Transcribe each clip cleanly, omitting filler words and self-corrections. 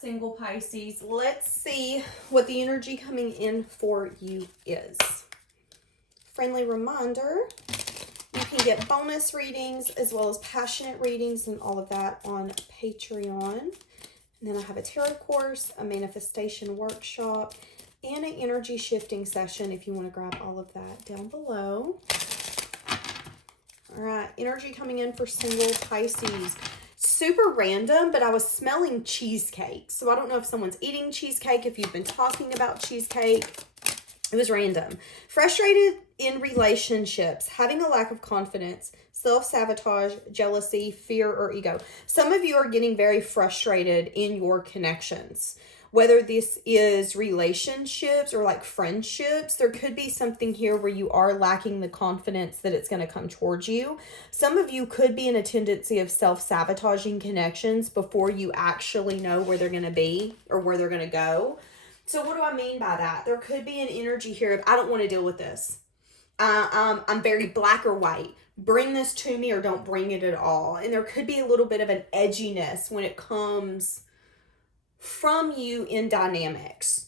single Pisces. Let's see what the energy coming in for you is. Friendly reminder, you can get bonus readings as well as passionate readings and all of that on Patreon. And then I have a tarot course, a manifestation workshop, and an energy shifting session if you want to grab all of that down below. All right, energy coming in for single Pisces. Super random, but I was smelling cheesecake. So I don't know if someone's eating cheesecake, if you've been talking about cheesecake. It was random. Frustrated in relationships, having a lack of confidence, self-sabotage, jealousy, fear, or ego. Some of you are getting very frustrated in your connections. Whether this is relationships or like friendships, there could be something here where you are lacking the confidence that it's going to come towards you. Some of you could be in a tendency of self-sabotaging connections before you actually know where they're going to be or where they're going to go. So what do I mean by that? There could be an energy here of, I don't want to deal with this. I'm very black or white. Bring this to me or don't bring it at all. And there could be a little bit of an edginess when it comes from you in dynamics.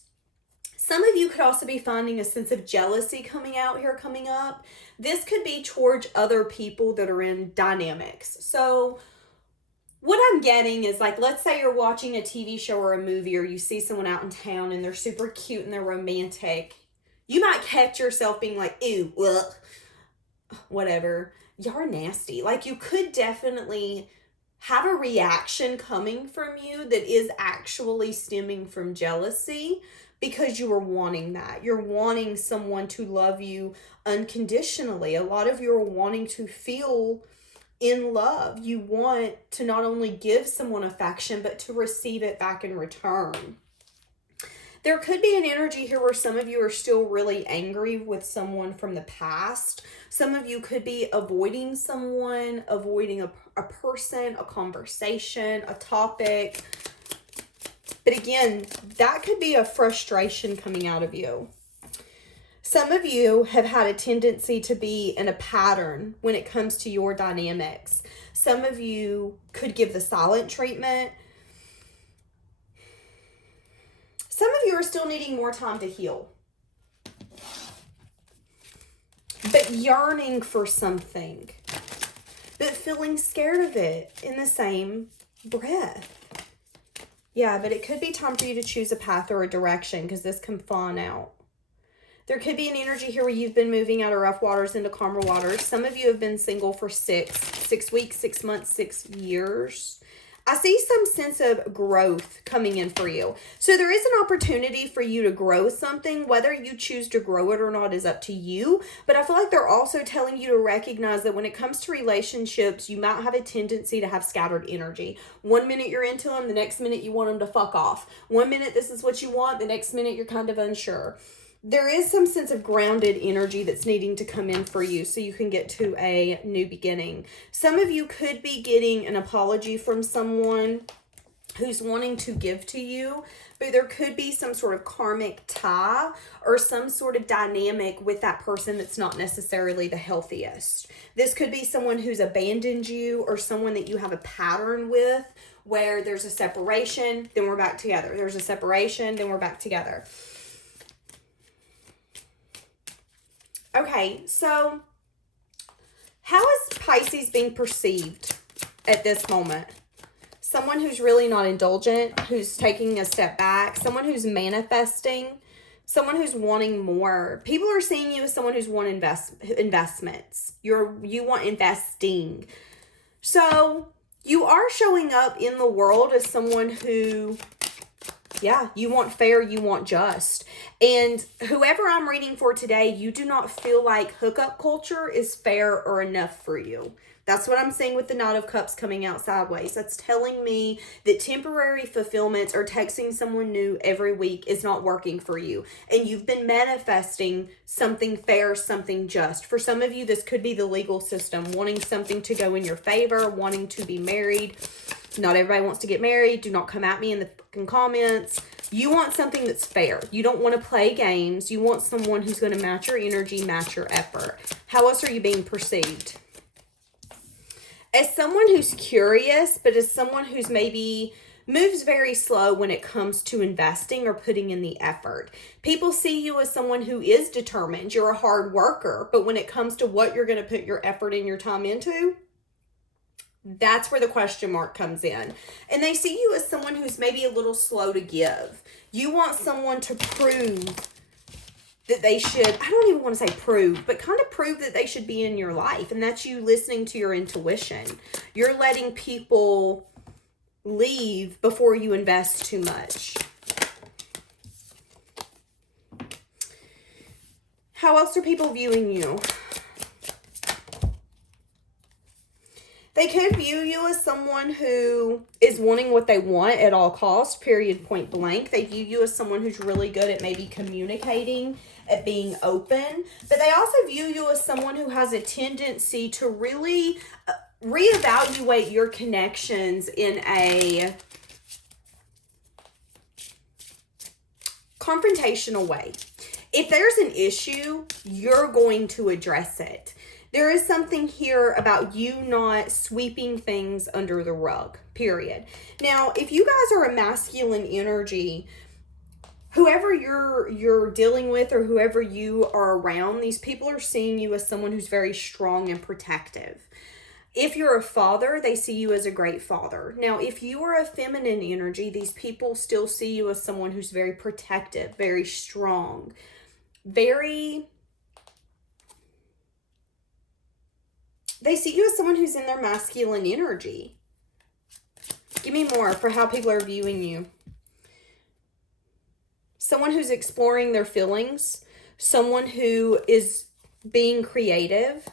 Some of you could also be finding a sense of jealousy coming up. This could be towards other people that are in dynamics. So what I'm getting is, like, let's say you're watching a TV show or a movie, or you see someone out in town and they're super cute and they're romantic. You might catch yourself being like, ew, ugh, whatever. Y'all are nasty. Like, you could definitely have a reaction coming from you that is actually stemming from jealousy because you are wanting that. You're wanting someone to love you unconditionally. A lot of you are wanting to feel in love. You want to not only give someone affection, but to receive it back in return. There could be an energy here where some of you are still really angry with someone from the past. Some of you could be avoiding someone, avoiding a person, a conversation, a topic. But again, that could be a frustration coming out of you. Some of you have had a tendency to be in a pattern when it comes to your dynamics. Some of you could give the silent treatment. Some of you are still needing more time to heal, but yearning for something, but feeling scared of it in the same breath. Yeah, but it could be time for you to choose a path or a direction, because this can fawn out. There could be an energy here where you've been moving out of rough waters into calmer waters. Some of you have been single for 6 weeks, 6 months, 6 years. I see some sense of growth coming in for you. So there is an opportunity for you to grow something. Whether you choose to grow it or not is up to you. But I feel like they're also telling you to recognize that when it comes to relationships, you might have a tendency to have scattered energy. 1 minute you're into them, the next minute you want them to fuck off. 1 minute this is what you want, the next minute you're kind of unsure. There is some sense of grounded energy that's needing to come in for you so you can get to a new beginning. Some of you could be getting an apology from someone who's wanting to give to you, but there could be some sort of karmic tie or some sort of dynamic with that person that's not necessarily the healthiest. This could be someone who's abandoned you or someone that you have a pattern with where there's a separation, then we're back together. There's a separation, then we're back together. Okay, so how is Pisces being perceived at this moment? Someone who's really not indulgent, who's taking a step back, someone who's manifesting, someone who's wanting more. People are seeing you as someone who's want investments. You want investing. So you are showing up in the world as someone who, yeah, you want fair, you want just. And whoever I'm reading for today, you do not feel like hookup culture is fair or enough for you. That's what I'm seeing with the Knight of Cups coming out sideways. That's telling me that temporary fulfillments or texting someone new every week is not working for you. And you've been manifesting something fair, something just. For some of you, this could be the legal system, wanting something to go in your favor, wanting to be married. Not everybody wants to get married. Do not come at me in the fucking comments. You want something that's fair. You don't want to play games. You want someone who's going to match your energy, match your effort. How else are you being perceived? As someone who's curious, but as someone who's maybe moves very slow when it comes to investing or putting in the effort. People see you as someone who is determined. You're a hard worker, but when it comes to what you're going to put your effort and your time into, that's where the question mark comes in. And they see you as someone who's maybe a little slow to give. You want someone to prove that they should, I don't even want to say prove, but kind of prove that they should be in your life. And that's you listening to your intuition. You're letting people leave before you invest too much. How else are people viewing you? They could view you as someone who is wanting what they want at all costs, period, point blank. They view you as someone who's really good at maybe communicating, at being open. But they also view you as someone who has a tendency to really reevaluate your connections in a confrontational way. If there's an issue, you're going to address it. There is something here about you not sweeping things under the rug, period. Now, if you guys are a masculine energy, whoever you're dealing with or whoever you are around, these people are seeing you as someone who's very strong and protective. If you're a father, they see you as a great father. Now, if you are a feminine energy, these people still see you as someone who's very protective, very strong, they see you as someone who's in their masculine energy. Give me more for how people are viewing you. Someone who's exploring their feelings. Someone who is being creative.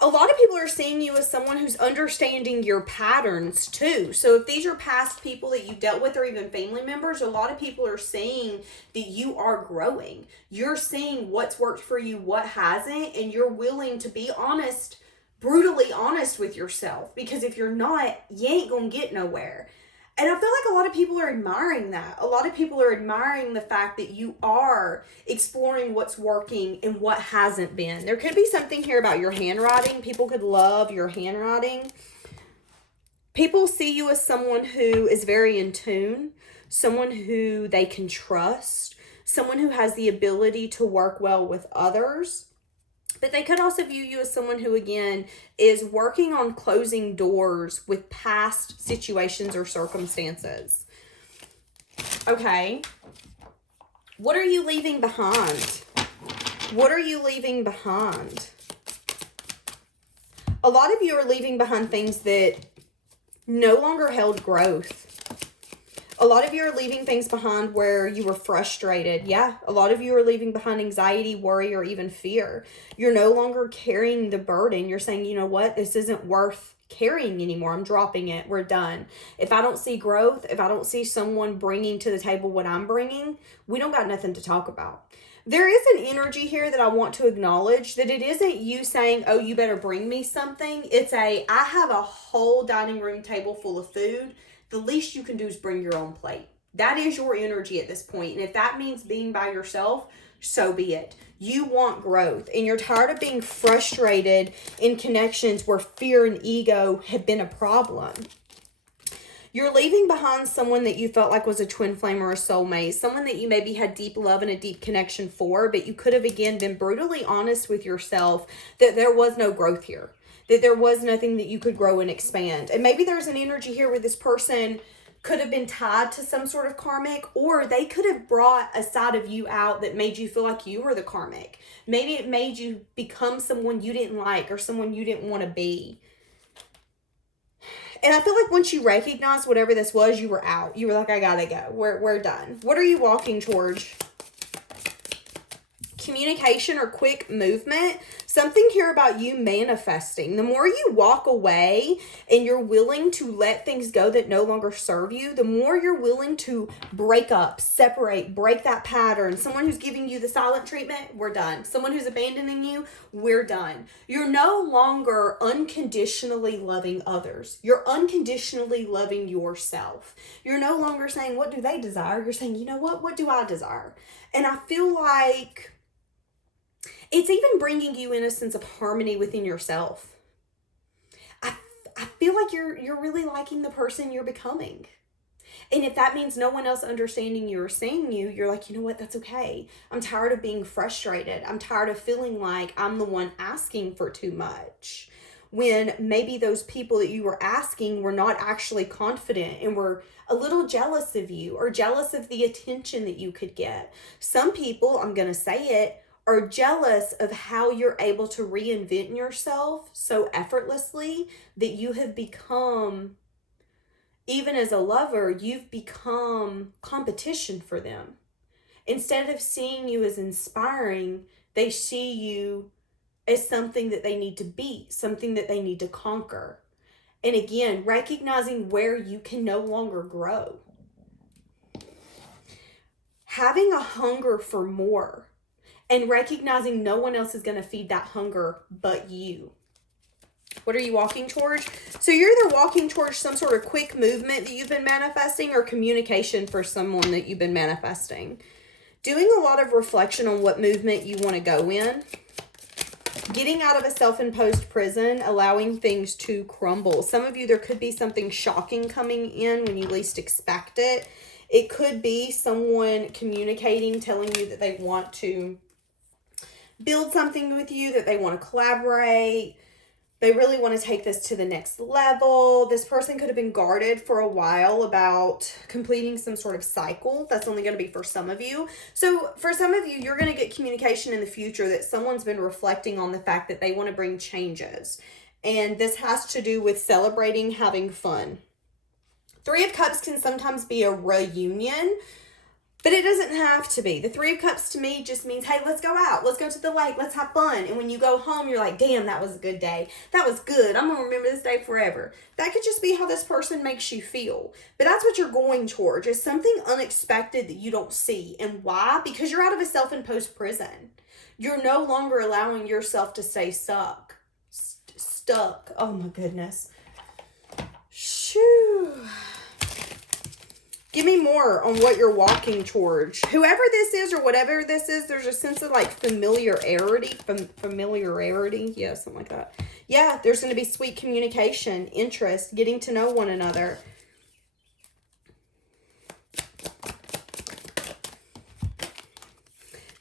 A lot of people are seeing you as someone who's understanding your patterns too. So if these are past people that you dealt with or even family members, a lot of people are seeing that you are growing. You're seeing what's worked for you, what hasn't, and you're willing to be honest, brutally honest with yourself. Because if you're not, you ain't gonna get nowhere. And I feel like a lot of people are admiring that. A lot of people are admiring the fact that you are exploring what's working and what hasn't been. There could be something here about your handwriting. People could love your handwriting. People see you as someone who is very in tune, someone who they can trust, someone who has the ability to work well with others. But they could also view you as someone who, again, is working on closing doors with past situations or circumstances. Okay. What are you leaving behind? What are you leaving behind? A lot of you are leaving behind things that no longer held growth. A lot of you are leaving things behind where you were frustrated. Yeah, a lot of you are leaving behind anxiety, worry, or even fear. You're no longer carrying the burden. You're saying, you know what, this isn't worth carrying anymore. I'm dropping it. We're done. If I don't see growth, if I don't see someone bringing to the table what I'm bringing, we don't got nothing to talk about. There is an energy here that I want to acknowledge, that it isn't you saying, oh, you better bring me something. It's I have a whole dining room table full of food. The least you can do is bring your own plate. That is your energy at this point. And if that means being by yourself, so be it. You want growth, and you're tired of being frustrated in connections where fear and ego have been a problem. You're leaving behind someone that you felt like was a twin flame or a soulmate, someone that you maybe had deep love and a deep connection for, but you could have, again, been brutally honest with yourself that there was no growth here, that there was nothing that you could grow and expand. And maybe there's an energy here where this person could have been tied to some sort of karmic, or they could have brought a side of you out that made you feel like you were the karmic. Maybe it made you become someone you didn't like or someone you didn't want to be. And I feel like once you recognized whatever this was, you were out. You were like, I gotta go. We're done. What are you walking towards? Communication or quick movement. Something here about you manifesting. The more you walk away and you're willing to let things go that no longer serve you, the more you're willing to break up, separate, break that pattern. Someone who's giving you the silent treatment, we're done. Someone who's abandoning you, we're done. You're no longer unconditionally loving others. You're unconditionally loving yourself. You're no longer saying, what do they desire? You're saying, you know what do I desire? And I feel like it's even bringing you in a sense of harmony within yourself. I feel like you're really liking the person you're becoming. And if that means no one else understanding you or seeing you, you're like, you know what, that's okay. I'm tired of being frustrated. I'm tired of feeling like I'm the one asking for too much. When maybe those people that you were asking were not actually confident and were a little jealous of you or jealous of the attention that you could get. Some people, I'm going to say it, are jealous of how you're able to reinvent yourself so effortlessly that you have become, even as a lover, you've become competition for them. Instead of seeing you as inspiring, they see you as something that they need to beat, something that they need to conquer. And again, recognizing where you can no longer grow. Having a hunger for more and recognizing no one else is going to feed that hunger but you. What are you walking towards? So you're either walking towards some sort of quick movement that you've been manifesting or communication for someone that you've been manifesting. Doing a lot of reflection on what movement you want to go in. Getting out of a self-imposed prison, allowing things to crumble. Some of you, there could be something shocking coming in when you least expect it. It could be someone communicating, telling you that they want to build something with you, that they want to collaborate. They really want to take this to the next level. This person could have been guarded for a while about completing some sort of cycle. That's only going to be for some of you. So for some of you, you're going to get communication in the future that someone's been reflecting on the fact that they want to bring changes. And this has to do with celebrating, having fun. 3 of Cups can sometimes be a reunion, but it doesn't have to be. The 3 of Cups to me just means, hey, let's go out. Let's go to the lake. Let's have fun. And when you go home, you're like, damn, that was a good day. That was good. I'm going to remember this day forever. That could just be how this person makes you feel. But that's what you're going towards. It's something unexpected that you don't see. And why? Because you're out of a self-imposed prison. You're no longer allowing yourself to stay stuck. Oh, my goodness. Shoo. Give me more on what you're walking towards. Whoever this is or whatever this is, there's a sense of like familiarity. Familiarity. Yeah, something like that. Yeah, there's going to be sweet communication, interest, getting to know one another.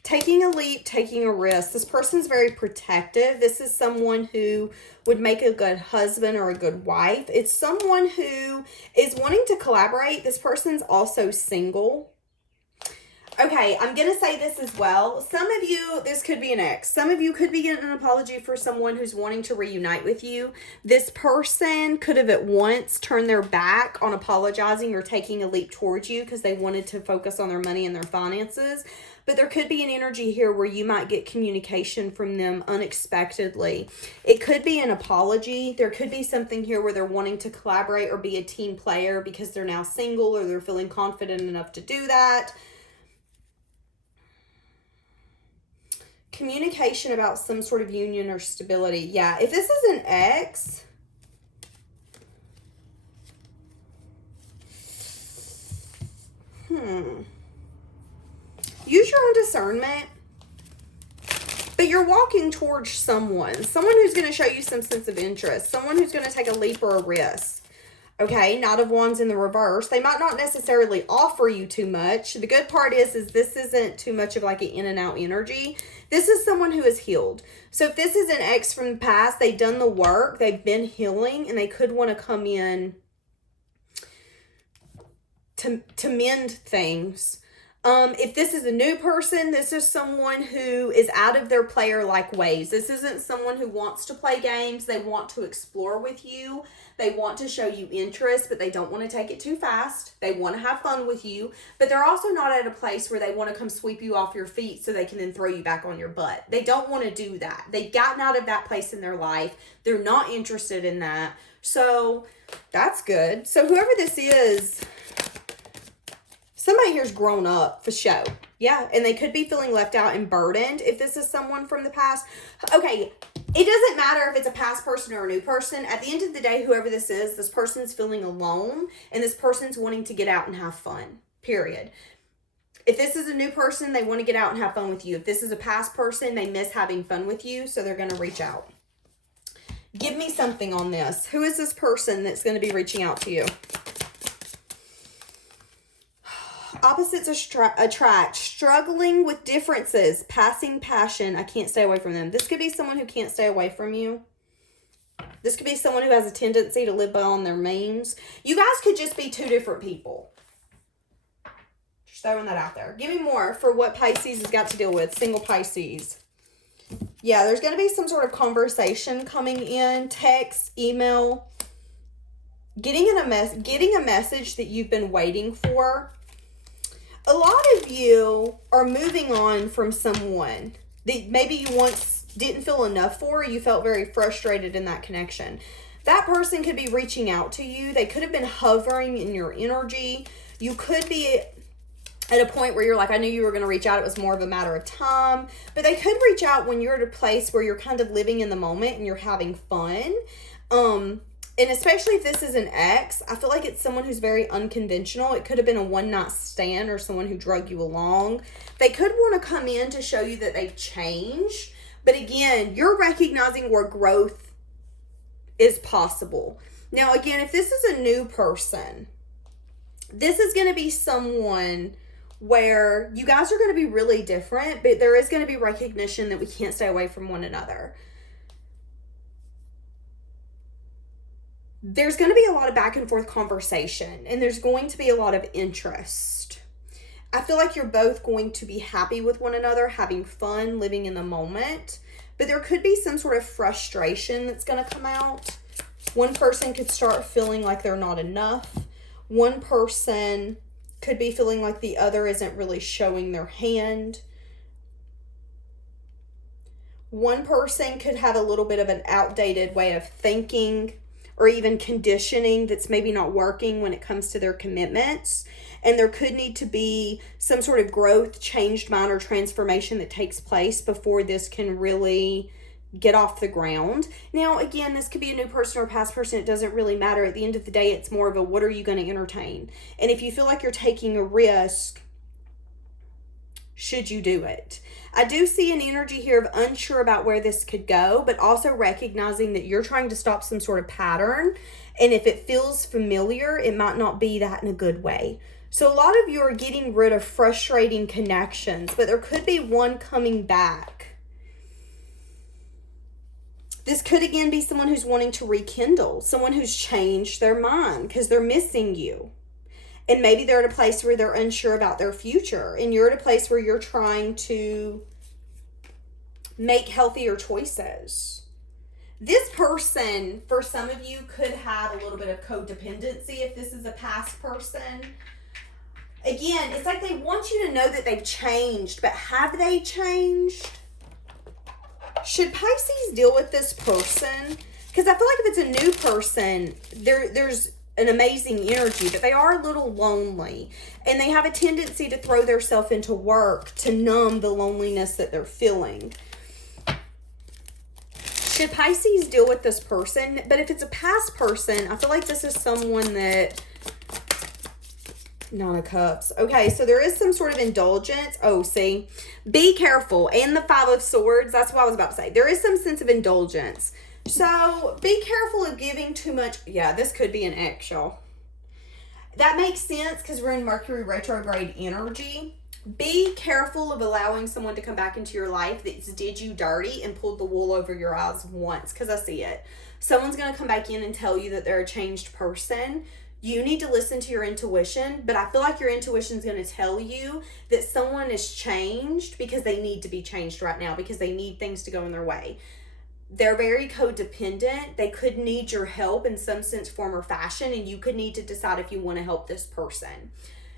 Taking a leap, taking a risk. This person's very protective. This is someone who would make a good husband or a good wife. It's someone who is wanting to collaborate. This person's also single. Okay, I'm going to say this as well. Some of you, this could be an ex. Some of you could be getting an apology for someone who's wanting to reunite with you. This person could have at once turned their back on apologizing or taking a leap towards you because they wanted to focus on their money and their finances. But there could be an energy here where you might get communication from them unexpectedly. It could be an apology. There could be something here where they're wanting to collaborate or be a team player because they're now single or they're feeling confident enough to do that. Communication about some sort of union or stability. Yeah, if this is an ex, use your own discernment. But you're walking towards someone who's going to show you some sense of interest, someone who's going to take a leap or a risk. Okay, Knight of Wands in the reverse. They might not necessarily offer you too much. The good part is this isn't too much of like an in and out energy. This is someone who is healed. So if this is an ex from the past, they've done the work, they've been healing, and they could want to come in to mend things. If this is a new person, this is someone who is out of their player-like ways. This isn't someone who wants to play games. They want to explore with you. They want to show you interest, but they don't want to take it too fast. They want to have fun with you, but they're also not at a place where they want to come sweep you off your feet so they can then throw you back on your butt. They don't want to do that. They've gotten out of that place in their life. They're not interested in that. So that's good. So whoever this is, somebody here's grown up for show. Yeah, and they could be feeling left out and burdened if this is someone from the past. Okay, it doesn't matter if it's a past person or a new person. At the end of the day, whoever this is, this person's feeling alone, and this person's wanting to get out and have fun, period. If this is a new person, they want to get out and have fun with you. If this is a past person, they miss having fun with you, so they're going to reach out. Give me something on this. Who is this person that's going to be reaching out to you? opposites attract, struggling with differences, passing passion. I can't stay away from them. This could be someone who can't stay away from you. This could be someone who has a tendency to live by their means. You guys could just be two different people. Just throwing that out there. Give me more for what Pisces has got to deal with. Single Pisces. Yeah, there's going to be some sort of conversation coming in. Text, email. Getting a message that you've been waiting for. A lot of you are moving on from someone that maybe you once didn't feel enough for. You felt very frustrated in that connection. That person could be reaching out to you. They could have been hovering in your energy. You could be at a point where you're like, I knew you were going to reach out. It was more of a matter of time. But they could reach out when you're at a place where you're kind of living in the moment and you're having fun. And especially if this is an ex, I feel like it's someone who's very unconventional. It could have been a one-night stand or someone who drug you along. They could want to come in to show you that they've changed. But again, you're recognizing where growth is possible. Now, again, if this is a new person, this is going to be someone where you guys are going to be really different, but there is going to be recognition that we can't stay away from one another. There's going to be a lot of back and forth conversation, and there's going to be a lot of interest. I feel like you're both going to be happy with one another, having fun, living in the moment, but there could be some sort of frustration that's going to come out. One person could start feeling like they're not enough. One person could be feeling like the other isn't really showing their hand. One person could have a little bit of an outdated way of thinking or even conditioning that's maybe not working when it comes to their commitments. And there could need to be some sort of growth, changed mind, or transformation that takes place before this can really get off the ground. Now, again, this could be a new person or a past person. It doesn't really matter. At the end of the day, it's more of a, what are you going to entertain? And if you feel like you're taking a risk, should you do it? I do see an energy here of unsure about where this could go, but also recognizing that you're trying to stop some sort of pattern. And if it feels familiar, it might not be that in a good way. So a lot of you are getting rid of frustrating connections, but there could be one coming back. This could again be someone who's wanting to rekindle, someone who's changed their mind because they're missing you. And maybe they're at a place where they're unsure about their future. And you're at a place where you're trying to make healthier choices. This person, for some of you, could have a little bit of codependency if this is a past person. Again, it's like they want you to know that they've changed. But have they changed? Should Pisces deal with this person? Because I feel like if it's a new person, there's an amazing energy, but they are a little lonely, and they have a tendency to throw themselves into work to numb the loneliness that they're feeling. Should Pisces deal with this person? But if it's a past person, I feel like this is someone that... Nine of Cups. Okay, so there is some sort of indulgence. Oh, see? Be careful. And the Five of Swords. That's what I was about to say. There is some sense of indulgence. So, be careful of giving too much. Yeah, this could be an ex, y'all. That makes sense because we're in Mercury retrograde energy. Be careful of allowing someone to come back into your life that did you dirty and pulled the wool over your eyes once, because I see it. Someone's going to come back in and tell you that they're a changed person. You need to listen to your intuition, but I feel like your intuition is going to tell you that someone is changed because they need to be changed right now, because they need things to go in their way. They're very codependent. They could need your help in some sense, form, or fashion, and you could need to decide if you want to help this person.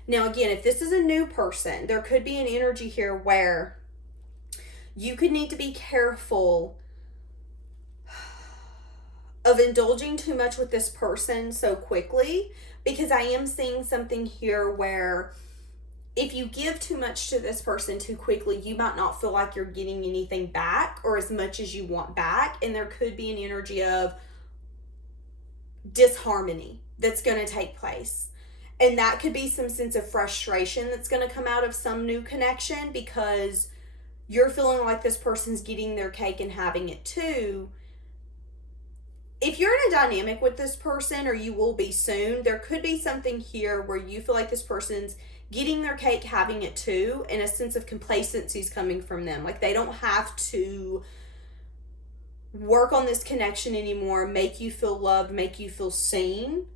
Now, again, if this is a new person, there could be an energy here where you could need to be careful of indulging too much with this person so quickly, because I am seeing something here where if you give too much to this person too quickly, you might not feel like you're getting anything back or as much as you want back. And there could be an energy of disharmony that's going to take place. And that could be some sense of frustration that's going to come out of some new connection, because you're feeling like this person's getting their cake and having it too. if you're in a dynamic with this person, or you will be soon, there could be something here where you feel like this person's getting their cake, having it too, and a sense of complacency is coming from them. Like they don't have to work on this connection anymore, make you feel loved, make you feel seen.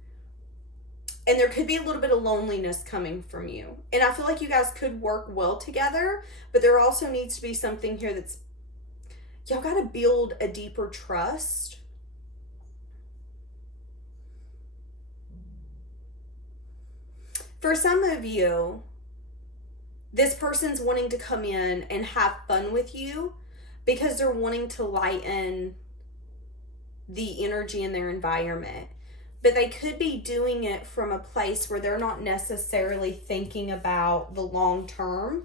And there could be a little bit of loneliness coming from you. And I feel like you guys could work well together, but there also needs to be something here that's, y'all got to build a deeper trust. For some of you, this person's wanting to come in and have fun with you because they're wanting to lighten the energy in their environment. But they could be doing it from a place where they're not necessarily thinking about the long term.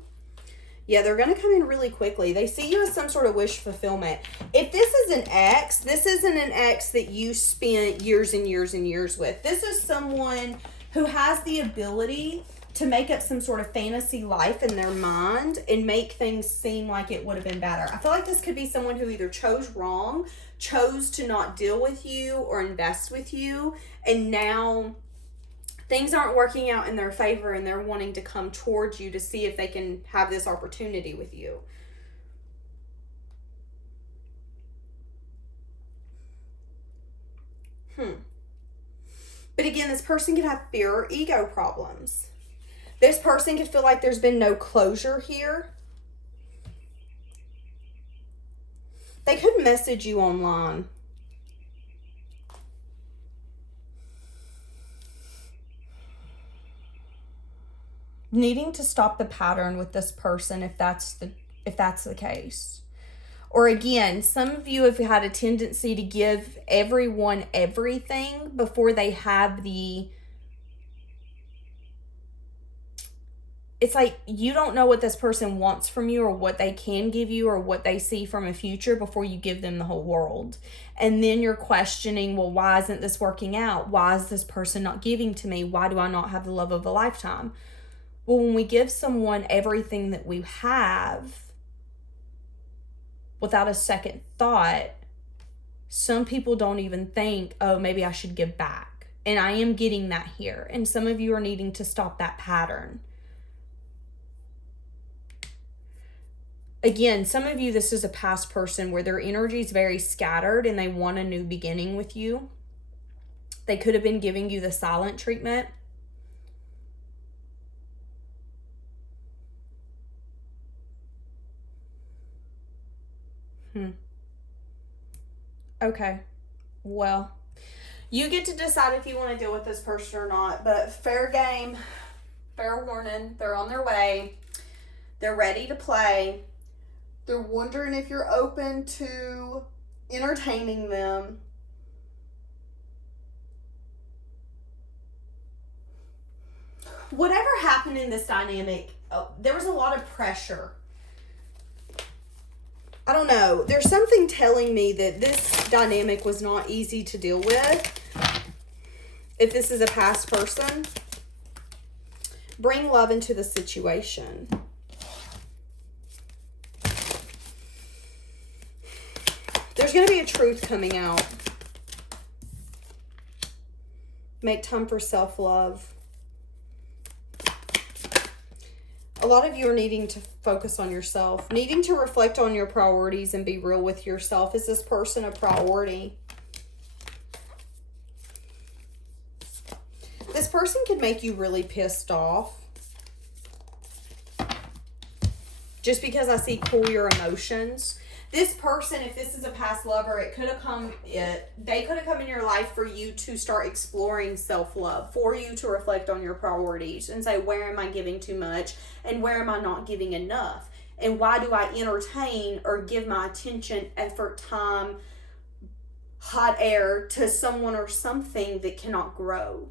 Yeah, they're going to come in really quickly. They see you as some sort of wish fulfillment. If this is an ex, this isn't an ex that you spent years and years and years with. This is someone who has the ability to make up some sort of fantasy life in their mind and make things seem like it would have been better. I feel like this could be someone who either chose wrong, chose to not deal with you or invest with you, and now things aren't working out in their favor and they're wanting to come towards you to see if they can have this opportunity with you. But again, this person could have fear or ego problems. This person could feel like there's been no closure here. They could message you online. Needing to stop the pattern with this person if that's the case. Or again, some of you have had a tendency to give everyone everything before they have the... It's like you don't know what this person wants from you or what they can give you or what they see from a future before you give them the whole world. And then you're questioning, well, why isn't this working out? Why is this person not giving to me? Why do I not have the love of a lifetime? Well, when we give someone everything that we have without a second thought, some people don't even think, oh, maybe I should give back. And I am getting that here. And some of you are needing to stop that pattern. Again, some of you, this is a past person where their energy is very scattered and they want a new beginning with you. They could have been giving you the silent treatment. Okay. Well, you get to decide if you want to deal with this person or not, but fair game, fair warning. They're on their way. They're ready to play. They're wondering if you're open to entertaining them. Whatever happened in this dynamic, there was a lot of pressure. I don't know. There's something telling me that this dynamic was not easy to deal with. If this is a past person, bring love into the situation. There's going to be a truth coming out. Make time for self-love. A lot of you are needing to focus on yourself, needing to reflect on your priorities and be real with yourself. Is this person a priority? This person could make you really pissed off. Just because I see cool your emotions. This person, if this is a past lover, they could have come in your life for you to start exploring self-love, for you to reflect on your priorities and say, where am I giving too much and where am I not giving enough? And why do I entertain or give my attention, effort, time, hot air to someone or something that cannot grow?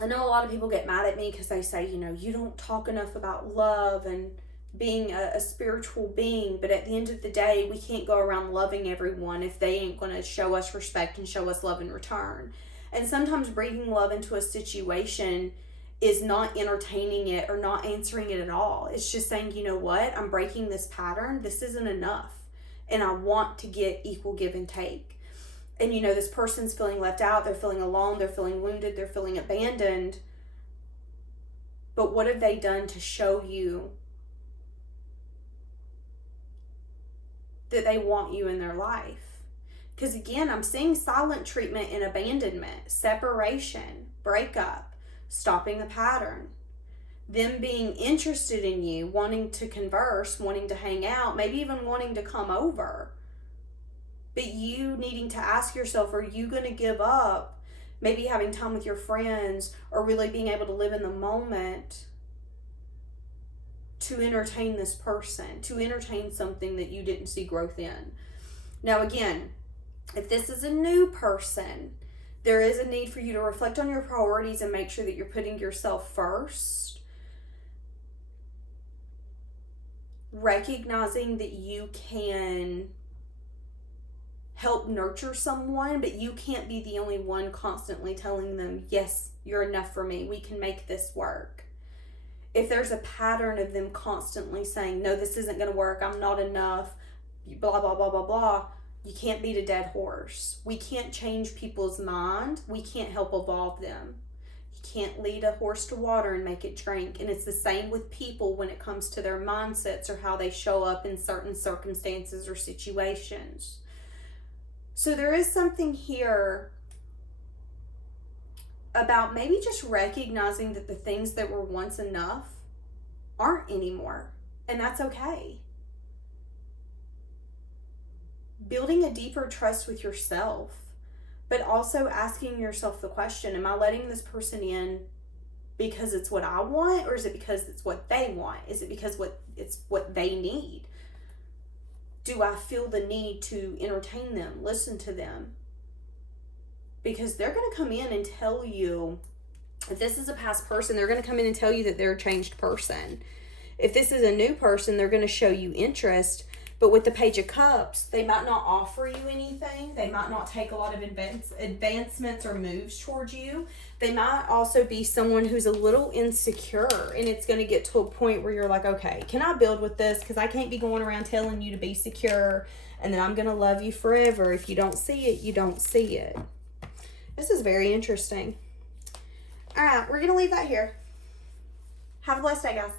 I know a lot of people get mad at me because they say, you don't talk enough about love and being a spiritual being, but at the end of the day, we can't go around loving everyone if they ain't going to show us respect and show us love in return. And sometimes bringing love into a situation is not entertaining it or not answering it at all. It's just saying, you know what, I'm breaking this pattern. This isn't enough. and I want to get equal give and take. And, you know, this person's feeling left out. They're feeling alone. They're feeling wounded. They're feeling abandoned. But what have they done to show you that they want you in their life? Because again, I'm seeing silent treatment and abandonment, separation, breakup, stopping the pattern. Them being interested in you, wanting to converse, wanting to hang out, maybe even wanting to come over. But you needing to ask yourself, are you going to give up maybe having time with your friends or really being able to live in the moment to entertain this person, to entertain something that you didn't see growth in? Now, again, if this is a new person, there is a need for you to reflect on your priorities and make sure that you're putting yourself first. Recognizing that you can help nurture someone, but you can't be the only one constantly telling them, yes, you're enough for me. We can make this work. If there's a pattern of them constantly saying, no, this isn't going to work, I'm not enough, blah, blah, blah, blah, blah, you can't beat a dead horse. We can't change people's mind. We can't help evolve them. You can't lead a horse to water and make it drink. And it's the same with people when it comes to their mindsets or how they show up in certain circumstances or situations. So there is something here about maybe just recognizing that the things that were once enough aren't anymore. And that's okay. Building a deeper trust with yourself, but also asking yourself the question, am I letting this person in because it's what I want, or is it because it's what they want? Is it because it's what they need? Do I feel the need to entertain them, listen to them? Because they're going to come in and tell you, if this is a past person, they're going to come in and tell you that they're a changed person. If this is a new person, they're going to show you interest. But with the Page of Cups, they might not offer you anything. They might not take a lot of advancements or moves towards you. They might also be someone who's a little insecure, and it's going to get to a point where you're like, okay, can I build with this? Because I can't be going around telling you to be secure, and then I'm going to love you forever. If you don't see it, you don't see it. This is very interesting. All right, we're going to leave that here. Have a blessed day, guys.